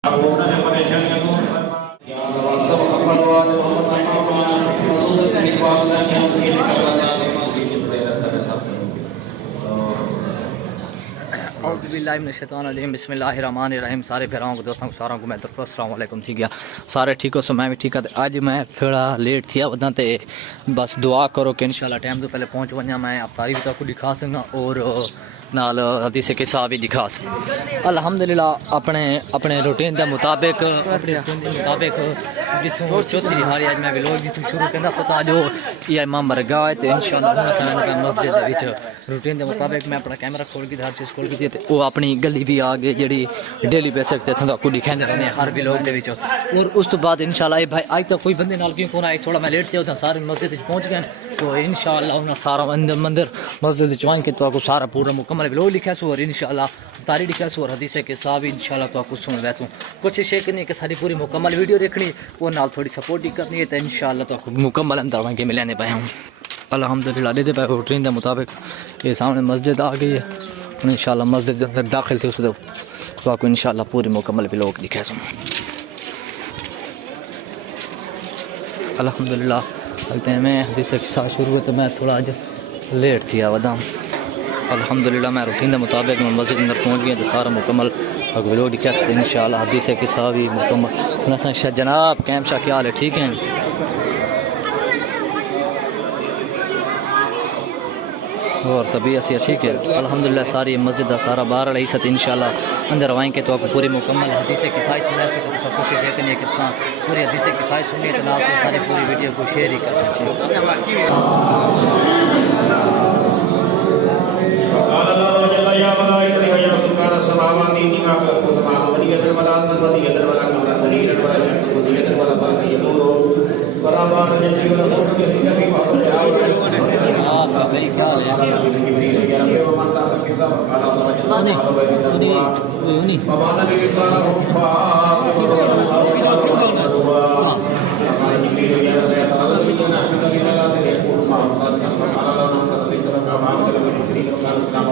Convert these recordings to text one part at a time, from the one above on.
बिस्मिल्लाहिर्रहमानिर्रहीम। सारे भराओं को दोस्तों को सारों को मैं तरफ अस्सलाम वालेकुम। ठीक है सारे ठीक हो, सो मैं भी ठीक है। आज मैं थोड़ा लेट थी वदा तो बस दुआ करो कि इंशाल्लाह टाइम तो पहले पहुँच वना। मैं अफ्तारी भी आपको दिखा सका और नाल हदीस के साहब भी दिखा सक। अल्हम्दुलिल्लाह अपने अपने रूटीन के मुताबिक जितों चौथी दिहाड़ी आज मैं व्लॉग जितों शुरू करना पता जो ये इमाम मरगा है तो इंशाल्लाह मस्जिद रूटीन के मुताबिक मैं अपना कैमरा खोल के हर चीज़ खोल के दी वो अपनी गली भी आ गई जी डेली बेसिक ते आपको दिखाते रहने हर व्लॉग के और उस तो बाद इंशाल्लाह भाई आज तक कोई बंदे नाल क्यों कौन आए थोड़ा मैं लेट थे उधर सारे मस्जिद पहुँच गए तो इंशाल्लाह उन्हें सारा मंदिर मस्जिद चुन के तो आपको सारा पूरा मुकम्मल व्लॉग लिखा सो और इंशाल्लाह तारी लिखा सो और हदीस के साहब इंशाल्लाह तो आपको सुन वैसू कोशिश ये करनी है कि सारी पूरी मुकम्मल वीडियो देखनी और नाल थोड़ी सपोर्ट ही करनी है तो इंशाल्लाह तो आपको मुकम्मल अंदर वहीं के मिलाने पाए हूँ। अल्हम्दुलिल्लाह दे पे रूटीन के मुताबिक ये सामने मस्जिद आ गई है और इंशाल्लाह मस्जिद के अंदर दाखिल थे उस तो आपको इंशाल्लाह पूरी मुकम्मल व्लॉग लिखा सो। अल्हम्दुलिल्लाह चलते हैं। मैं हदीस के साथ शुरू हुआ तो मैं थोड़ा आज लेट थी वदा। अल्हम्दुलिल्लाह मैं रूटीन के मुताबिक मैं मस्जिद अंदर पहुँच गया तो सारा मुकम्मल व्लॉग लिखा सकते इंशाल्लाह हदीस के साथ भी मुकम्मल। शाह जनाब कैम शाह क्या हाल है, ठीक है और तबीयत से ठीक है अल्हम्दुलिल्लाह। सारी मस्जिद का सारा बाहर रही सत इंशाल्लाह अंदर आएँ के तो आपको पूरी मुकम्मल हदीस की साइज सुना सकते तो सब कोशिश ये करनी है कि पूरी हदीस की साइज सुनिए तो नाल से सारी पूरी वीडियो को शेयर ही करना चाहिए।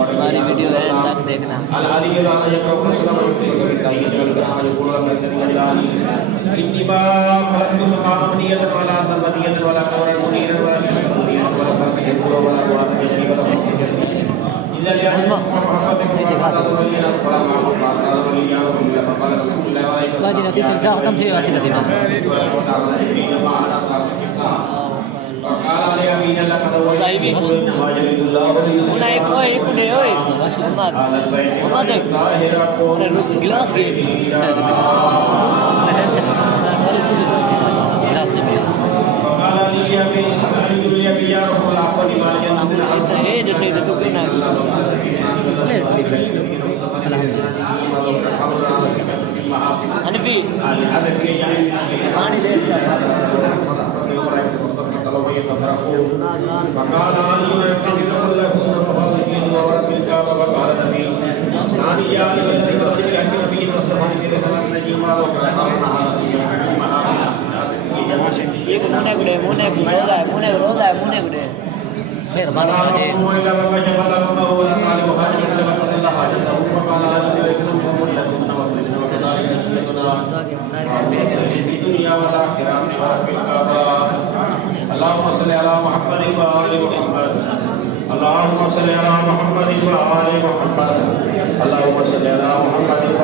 हमारी वीडियो है तक देखना। lagi nanti selesai khatam थे masih tadi mah naik oi kude oi Muhammad Muhammad gelas gitu जैसे तो ना हनफी पानी दे एक मुने रोजा है मुने गुड़े फिर मानो साजे अल्लाहुम्मा सल्ली अला मुहम्मद व आलि मुहम्मद अल्लाहुम्मा सल्ली अला मुहम्मद व आलि मुहम्मद अल्लाहुम्मा सल्ली अला मुहम्मद व